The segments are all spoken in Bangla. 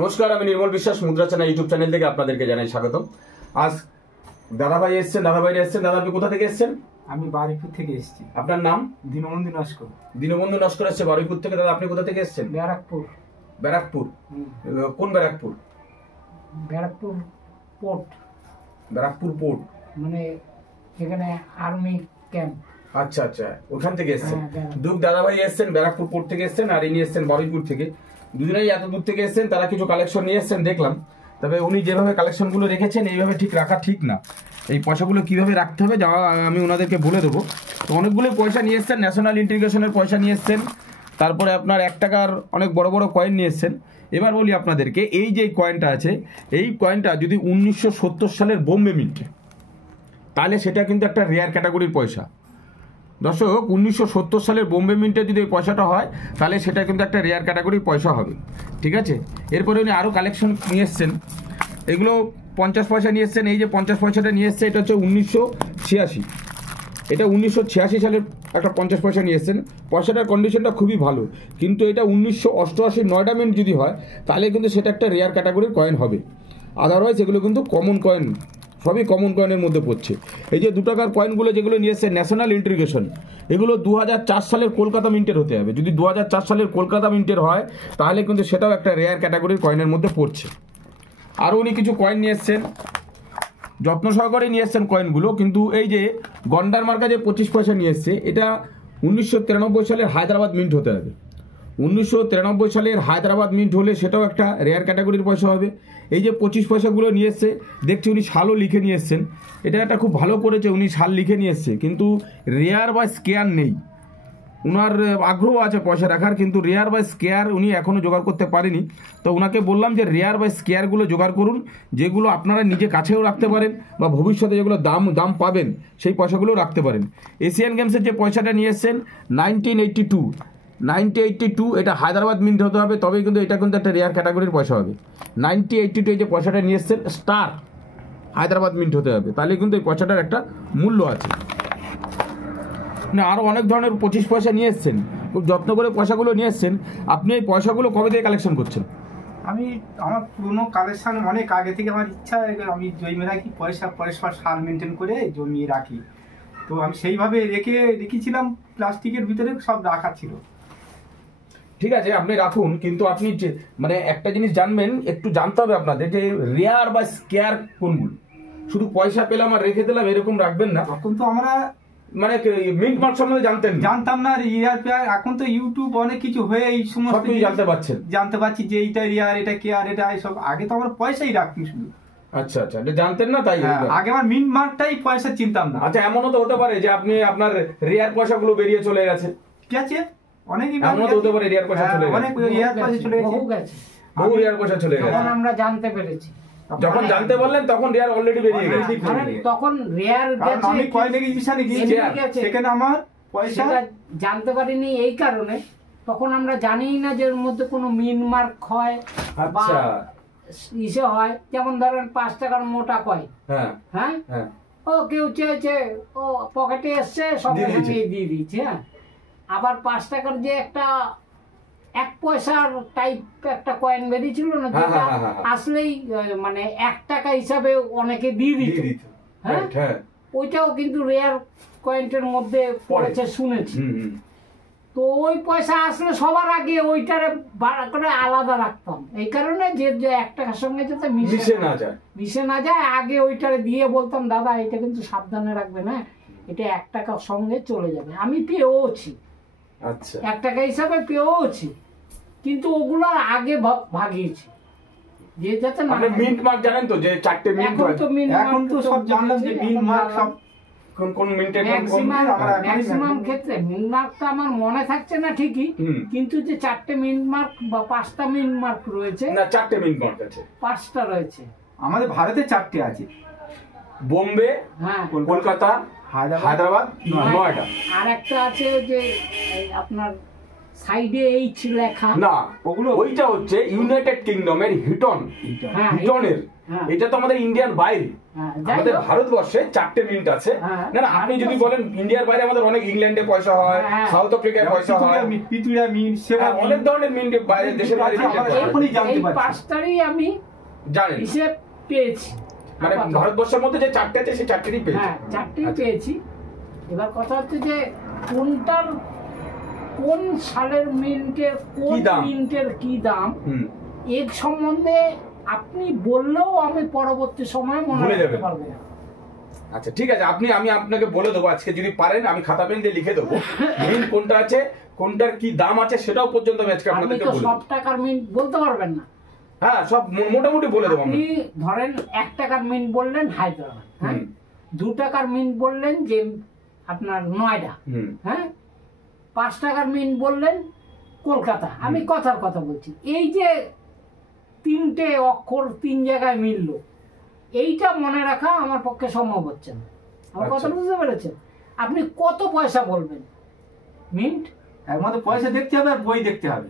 নমস্কার, আমি নির্মল বিশ্বাস, মুদ্রা চ্যানেল ইউটিউব চ্যানেল থেকে আপনাদেরকে জানাই স্বাগত। আজ দাদাভাই এসছেন, দাদা আপনি কোথা থেকে এসছেন? আমি বারুইপুর থেকে এসেছি। আপনার নাম? দীনবন্ধু নস্কর। দীনবন্ধু নস্কর এসছে বারুইপুর থেকে। দাদা আপনি কোথা থেকে এসছেন? ব্যারাকপুর। ব্যারাকপুর? কোন ব্যারাকপুর? ব্যারাকপুর পোর্ট। ব্যারাকপুর পোর্ট মানে যেখানে আর্মি ক্যাম্প। আচ্ছা আচ্ছা, ওখান থেকে এসছেন। দাদাভাই এসছেন ব্যারাকপুর পোর্ট থেকে এসছেন, আর ইনি এসছেন বারুইপুর থেকে। দুজনেই এত দূর থেকে এসছেন, তারা কিছু কালেকশন নিয়ে এসছেন দেখলাম। তবে উনি যেভাবে কালেকশনগুলো রেখেছেন এইভাবে ঠিক রাখা ঠিক না। এই পয়সাগুলো কিভাবে রাখতে হবে যা আমি ওনাদেরকে বলে দেবো। তো অনেকগুলো পয়সা নিয়ে এসছেন, ন্যাশনাল ইন্টিগ্রেশনের পয়সা নিয়ে এসছেন, তারপরে আপনার 1 টাকার অনেক বড় বড় কয়েন নিয়ে এসছেন। এবার বলি আপনাদেরকে, এই যে কয়েনটা আছে, এই কয়েনটা যদি 1970 সালের বোম্বে মিন্টে, তাহলে সেটা কিন্তু একটা রেয়ার ক্যাটাগরির পয়সা। দর্শক, 1970 সালের বোম্বে মিন্টে যদি এই পয়সাটা হয়, তাহলে সেটা কিন্তু একটা রেয়ার ক্যাটাগরির পয়সা হবে। ঠিক আছে, এরপরে উনি আরও কালেকশন নিয়ে এসছেন। এগুলো 50 পয়সা নিয়ে এসছেন। এই যে 50 পয়সাটা নিয়ে এসছে, এটা হচ্ছে 1986। এটা 1986 সালের একটা 50 পয়সা নিয়ে এসছেন। পয়সাটার কন্ডিশনটা খুবই ভালো, কিন্তু এটা 1988 নয়ডা মিন্ট যদি হয়, তাহলে কিন্তু সেটা একটা রেয়ার ক্যাটাগরির কয়েন হবে। আদারওয়াইজ এগুলো কিন্তু কমন কয়েন, সবই কমন কয়েনের মধ্যে পড়ছে। এই যে 2 টাকার কয়েনগুলো যেগুলো নিয়ে এসছে ন্যাশনাল ইন্টিগ্রেশন, এগুলো 2004 সালের কলকাতা মিন্টের হতে হবে। যদি 2004 সালের কলকাতা মিন্টের হয়, তাহলে কিন্তু সেটাও একটা রেয়ার ক্যাটাগরির কয়েনের মধ্যে পড়ছে। আরও উনি কিছু কয়েন নিয়ে এসছেন, যত্ন সহকারে নিয়ে এসছেন কয়েনগুলো। কিন্তু এই যে গন্ডার মার্কা যে 25 পয়সা নিয়ে এসছে, এটা 1993 সালের হায়দ্রাবাদ মিন্ট হতে হবে। 1993 সালের হায়দ্রাবাদ মিন্ট হলে সেটাও একটা রেয়ার ক্যাটাগরির পয়সা হবে। এই যে 25 পয়সাগুলো নিয়ে এসছে, দেখছি উনি সালও লিখে নিয়ে এসছেন। এটা একটা খুব ভালো করেছে, উনি সাল লিখে নিয়ে এসছে, কিন্তু রেয়ার বা স্কেয়ার নেই। ওনার আগ্রহ আছে পয়সা রাখার, কিন্তু রেয়ার বা স্কেয়ার উনি এখনও জোগাড় করতে পারেনি। তো ওনাকে বললাম যে রেয়ার বা স্কেয়ারগুলো জোগাড় করুন, যেগুলো আপনারা নিজে কাছেও রাখতে পারেন বা ভবিষ্যতে যেগুলো দাম পাবেন সেই পয়সাগুলো রাখতে পারেন। এশিয়ান গেমসের যে পয়সাটা নিয়ে এসছেন 1982, এটা হায়দ্রাবাদ মিন্ট হতে হবে, তবেই কিন্তু এটা কিন্তু একটা রেয়ার ক্যাটাগরির পয়সা হবে। 1982 এই যে পয়সাটা নিয়ে এসছেন, স্টার হায়দ্রাবাদ মিন্ট হতে হবে, তাহলে কিন্তু এই পয়সাটার একটা মূল্য আছে। না, আরও অনেক ধরনের 25 পয়সা নিয়ে এসছেন, খুব যত্ন করে পয়সাগুলো নিয়ে এসছেন। আপনি এই পয়সাগুলো কবে থেকে কালেকশন করছেন? আমার পুরনো কালেকশন অনেক আগে থেকে। আমার ইচ্ছা, আমি জমিয়ে রাখি পয়সা, পরস্পর সাল মেনটেন করে জমিয়ে রাখি। তো আমি সেইভাবে রেখেছিলাম, প্লাস্টিকের ভিতরে সব রাখা ছিল। ঠিক আছে, আপনি রাখুন, কিন্তু আপনি মানে একটা জিনিস জানবেন, একটু জানতে হবে আপনাদের যে রেয়ার বা স্কেয়ার কোনগুলো। শুধু পয়সা পেলাম আর রেখে দিলাম এরকম রাখবেন না। তখন তো আমরা মানে মিন্ট মার্ক সম্বন্ধে জানতাম না, রিয়ার পেয়ার। এখন তো ইউটিউব অনেক কিছু হয়ে এই সমস্ত জানতে পারছি যে এইটা রিয়ার, এটা কেয়ার, এটা এইসব। আগে তো আমরা পয়সাই রাখতাম শুধু। আচ্ছা আচ্ছা, এটা জানতেন না, তাই আগে আমার মিন্ট মার্কটাই পয়সা চিনতাম না। আচ্ছা, এমনও তো হতে পারে যে আপনি আপনার রেয়ার পয়সাগুলো বেরিয়ে চলে গেছে। ঠিক আছে, অনেকই এমনও তো হতে পারে রেয়ার পয়সা চলে গেছে, অনেক রেয়ার পয়সা চলে গেছে, বহু রেয়ার পয়সা চলে গেছে। তখন আমরা জানতে পেরেছি। যখন জানতে পারলেন তখন রেয়ার অলরেডি বেরিয়ে গেছে। তখন রেয়ার গেছে, আমি কয়েন এক্সিবিশনে গিয়েছি, সেখানে আমার পয়সা জানতে পারিনি এই কারণে, তখন আমরা জানিই না যে এর মধ্যে কোনো মিন মার্ক হয় বা ইসে হয়। যেমন ধরেন 5 টাকার মোটা কয়েন, হ্যাঁ, ও কেউ চেয়েছে, ও পকেটে এসছে, সঙ্গে সঙ্গে দিয়ে দিচ্ছে। হ্যাঁ, আবার 5 টাকার যে একটা 1 পয়সার টাইপ একটা কয়েন বেরিয়েছিল না, যেটা আসলেই মানে 1 টাকা হিসাবে অনেকে দিয়ে দিত। হ্যাঁ, ওইটাও কিন্তু রেয়ার কয়েনের মধ্যে পড়েছে শুনেছি। তো ওই পয়সা আসলে সবার আগে ওইটারে করে আলাদা রাখতাম, এই কারণে যে 1 টাকার সঙ্গে যাতে মিশে না যায়, আগে ওইটারে দিয়ে বলতাম, দাদা এটা কিন্তু সাবধানে রাখবেন, হ্যাঁ, এটা 1 টাকার সঙ্গে চলে যাবে। আমি পেয়েওছি, 1 টাকা হিসাবে পেয়েওছি, কিন্তু ওগুলো আগে ভাগিয়েছি যে যাতে না। মিন্ট মার্ক জানেন তো, যে 4টে মিন্ট হয়, এখন তো সব জানলাম যে মিন্ট মার্ক সব কোন মিন্টে ম্যাক্সিমাম ক্ষেত্রে মিন্ট মার্কটা আমার মনে থাকছে না ঠিকই, কিন্তু যে 4টে মিন্ট মার্ক বা 5টা মিন্ট মার্ক রয়েছে, না 4টে মিন্ট মার্ক আছে, 5টা রয়েছে আমাদের ভারতে, 4টে আছে, বোম্বে, হ্যাঁ, কলকাতা, হায়দ্রাবাদ, নয়ডা, আর একটা আছে যে আপনার সাইডে এইচ লেখা না, ওগুলো ওইটা হচ্ছে ইউনাইটেড কিংডমের হিটনের। এটা তো আমাদের ইন্ডিয়ার বাইরে, আমাদের ভারতবর্ষে 4টে মিন্ট আছে। না না, আপনি যদি বলেন ইন্ডিয়ার বাইরে আমাদের অনেক ইংল্যান্ডে পয়সা হয়, সাউথ আফ্রিকায় পয়সা হয়, পিতুড়া মিন্ট, সেবা অনেক ধরনের মিন্ট বাইরে দেশের বাইরে এখনই জানতে পারছি। এই পাঁচটারই আমি জানেন হিসেব পেয়েছি, মানে ভারতবর্ষের মধ্যে যে 4টে আছে সেই 4টেরই পেয়েছি। হ্যাঁ 4টেই পেয়েছি। এবার কথা হচ্ছে যে কোনটার কোন সালের মিন্টের কোন মিন্টের কি দাম এর সম্বন্ধে আপনি বললেও আমি পরবর্তী সময়ে মনে রাখতে পারবো না। আচ্ছা ঠিক আছে, আমি আপনাকে বলে দেবো আজকে, যদি পারেন আমি খাতা পেন দিয়ে লিখে দেবো মিন্ট কোনটা আছে, কোনটার কি দাম আছে সেটাও পর্যন্ত আমি আজকে আপনাদেরকে বলে দেব। সব টাকার মিন্ট বলতে পারবেন না। হ্যাঁ, সব মোটামুটি বলে দেবো। আপনি ধরেন 1 টাকার মিন্ট বললেন হায়দ্রাবাদ, হ্যাঁ 2 টাকার মিন্ট বললেন যে আপনার নয়ডা, হ্যাঁ 5 টাকার মিন্ট বললেন কলকাতা। আমি কথার কথা বলছি। এই যে 3টে অক্ষর 3 জায়গায় মিলল, এইটা মনে রাখা আমার পক্ষে সম্ভব হচ্ছে না। আমার কথা বুঝতে পেরেছেন? আপনি কত পয়সা বলবেন মিন্ট? আমাদের পয়সা দেখতে হবে আর বই দেখতে হবে।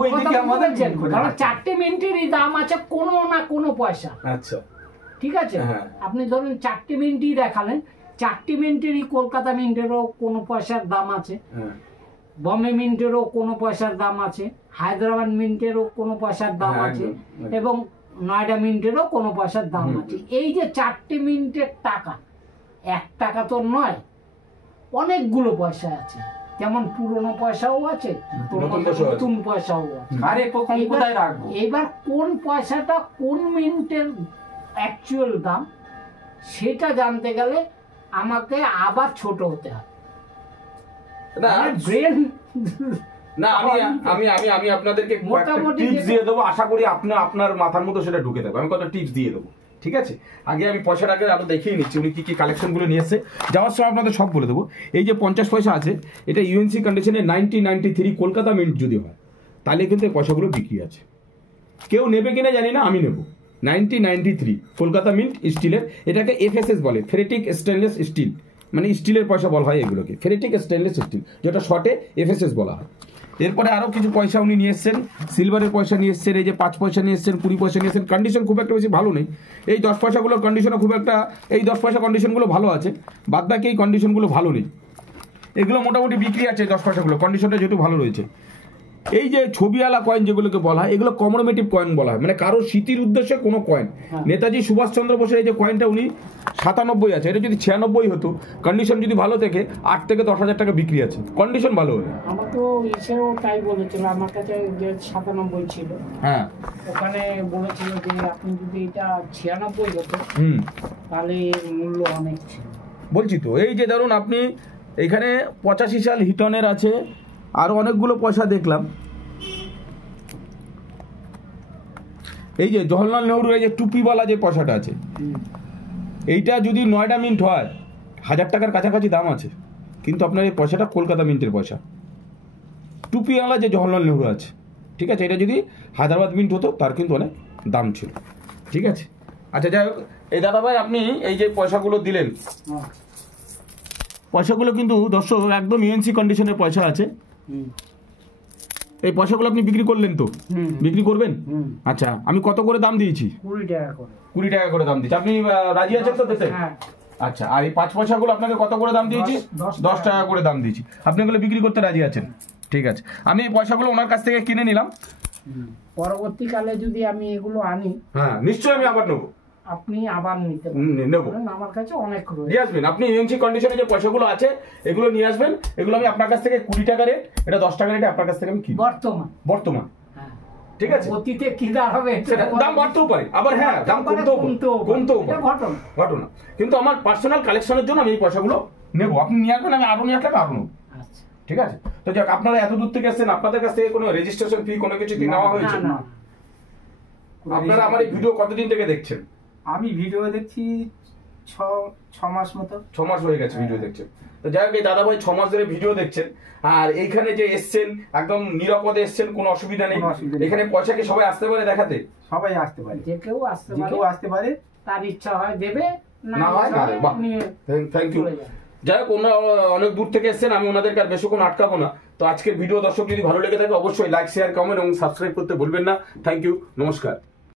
বই দেখে আমাদের 4টে মিন্টেরই দাম আছে কোনো না কোনো পয়সা। আচ্ছা ঠিক আছে, আপনি ধরুন 4টে মিন্টই দেখালেন, 4টে মিন্টেরই কলকাতা মিন্টেরও কোনো পয়সার দাম আছে, বম্বে মিন্টেরও কোনো পয়সার দাম আছে, হায়দ্রাবাদ মিন্টেরও কোনো পয়সার দাম আছে, এবং নয়ডা মিন্টেরও কোনো পয়সার দাম আছে। এই যে 4টে মিন্টের টাকা, 1 টাকা তো নয়, অনেকগুলো পয়সা আছে। যেমন পুরনো পয়সাও আছে, নতুন পয়সাও আছে। এবার কোন পয়সাটা কোন মিন্টের অ্যাকচুয়াল দাম সেটা জানতে গেলে আমাকে আবার ছোট হতে হবে। না, আমি আপনাদেরকে টিপস দিয়ে দেবো, আশা করি আপনার মাথার মধ্যে সেটা ঢুকে দেবো। আমি কত টিপস দিয়ে দেবো, ঠিক আছে? আগে আমি পয়সাটাকে আরো দেখিয়ে নিচ্ছি উনি কি কি কালেকশন গুলো নিয়ে এসছে। যাওয়ার সময় আপনাদের সব বলে দেবো। এই যে 50 পয়সা আছে, এটা ইউএনসি কন্ডিশনে 1993 কলকাতা মিন্ট যদি হয় তাহলে কিন্তু এই পয়সাগুলো বিক্রি আছে। কেউ নেবে কিনা জানি না, আমি নেবো। 1993 কলকাতা মিন্ট স্টিলের, এটাকে এফএসএস বলে, ফেরেটিক স্টেনলেস স্টিল, মানে স্টিলের পয়সা বলা হয় এগুলোকে, ফেরেটিক স্টেনলেস স্টিল, যেটা শর্টে এফএসএস বলা হয়। এরপরে আরও কিছু পয়সা উনি নিয়ে এসছেন, সিলভারের পয়সা নিয়ে এসছেন, এই যে 5 পয়সা নিয়ে এসছেন, 20 পয়সা নিয়ে এসছেন। কন্ডিশন খুব একটা বেশি ভালো নেই। এই 10 পয়সাগুলোর কন্ডিশনও খুব একটা, এই 10 পয়সা কন্ডিশনগুলো ভালো আছে, বাদ বাকি এই কন্ডিশনগুলো ভালো নেই। এগুলো মোটামুটি বিক্রি আছে 10 পয়সাগুলো, কন্ডিশনটা যেহেতু ভালো রয়েছে। এই যে ছবিওয়ালা কয়েন যেগুলোকে বলা হয়, এগুলো কমোডেটিভ কয়েন বলা হয়, মানে কারোর স্মৃতির উদ্দেশ্যে কোনো কয়েন। নেতাজি সুভাষচন্দ্র বোসের এই যে কয়েনটা উনি 97 আছে, এটা যদি 96 হতো, কন্ডিশন যদি ভালো থেকে 8 থেকে 10 হাজার টাকা বিক্রি আছে, কন্ডিশন ভালো হলে। আমাকে ইসেও তাই বলেছিল, আমার কাছে যে 97 ছিল, হ্যাঁ ওখানে বলেছিল যে আপনি যদি এটা 96 হতো তাহলে মূল্য অনেক ছিল। বলছি তো, এই যে ধরুন আপনি এখানে 85 সাল হিটনের আছে, আরো অনেকগুলো পয়সা দেখলাম। এই যে জওহরলাল নেহরুর এই যে টুপিওয়ালা যে পয়সাটা আছে, এইটা যদি নয়ডা মিন্ট হয় 1000 টাকার কাছাকাছি দাম আছে, কিন্তু আপনার এই পয়সাটা কলকাতা মিন্টের পয়সা। টুপিওয়ালা যে জওহরলাল নেহরু আছে, ঠিক আছে, এটা যদি হায়দ্রাবাদ মিন্ট হতো তার কিন্তু অনেক দাম ছিল, ঠিক আছে। আচ্ছা যাই হোক, এই দাদাভাই আপনি এই যে পয়সাগুলো দিলেন, পয়সাগুলো কিন্তু দর্শক একদম ইউএনসি কন্ডিশনের পয়সা আছে। এই পয়সাগুলো আপনি বিক্রি করলেন তো? বিক্রি করবেন? আচ্ছা, আমি কত করে দাম দিয়েছি? 20 টাকা করে দাম দিয়েছি। আপনি রাজি আছেন তো দিতে? আচ্ছা, আর এই 5 পয়সাগুলো আপনাকে কত করে দাম দিয়েছি? 10 টাকা করে দাম দিয়েছি। আপনি এগুলো বিক্রি করতে রাজি আছেন? ঠিক আছে, আমি এই পয়সাগুলো ওনার কাছ থেকে কিনে নিলাম। পরবর্তীকালে যদি আমি এগুলো আনি, হ্যাঁ নিশ্চয়ই আমি আবার নেবো। আপনি আবার নিতে নেবো, আমার কাছে অনেক নিয়ে আসবেন। আপনি ইউএনসি কন্ডিশনে যে পয়সাগুলো আছে এগুলো নিয়ে আসবেন। এগুলো আমি আপনার কাছ থেকে 20 টাকা রেট, এটা 10 টাকা রেটে আপনার কাছ থেকে আমি কিনি বর্তমান। ঠিক আছে, অতীতে কি দাঁড়াবে সেটা দাম বাড়তেও পারে, আবার হ্যাঁ দাম কমতেও পারে, ঘটনা। কিন্তু আমার পার্সোনাল কালেকশনের জন্য আমি এই পয়সাগুলো নেবো। আপনি নিয়ে আসবেন, আমি আরো নিয়ে আসলে আরো নেবো। ঠিক আছে, তো যাক, আপনারা এত দূর থেকে এসেছেন, আপনাদের কাছ থেকে কোনো রেজিস্ট্রেশন ফি কোনো কিছু নেওয়া হয়েছে? আপনারা আমার এই ভিডিও কতদিন থেকে দেখছেন? আমি ভিডিও দেখছি 6 মাস মতো। 6 মাস হয়ে গেছে ভিডিও দেখছেন। তো যাই হোক, এই দাদা ভাই 6 মাস ধরে ভিডিও দেখছেন, আর এইখানে যে এসছেন একদম নিরাপদে এসছেন, কোনো অসুবিধা নেই। এখানে পয়সা কি সবাই আসতে পারে দেখাতে? সবাই আসতে পারে, যে কেউ আসতে পারে, তার ইচ্ছা হয় দেবে, না হয় না। বাহ, থ্যাংক ইউ। যাই হোক, ওনারা অনেক দূর থেকে এসছেন, আমি ওনাদেরকে আর বেশিক্ষণ আটকাবো না। তো আজকের ভিডিও দর্শক যদি ভালো লেগে থাকে অবশ্যই লাইক শেয়ার কমেন্ট এবং সাবস্ক্রাইব করতে ভুলবেন না। থ্যাংক ইউ, নমস্কার।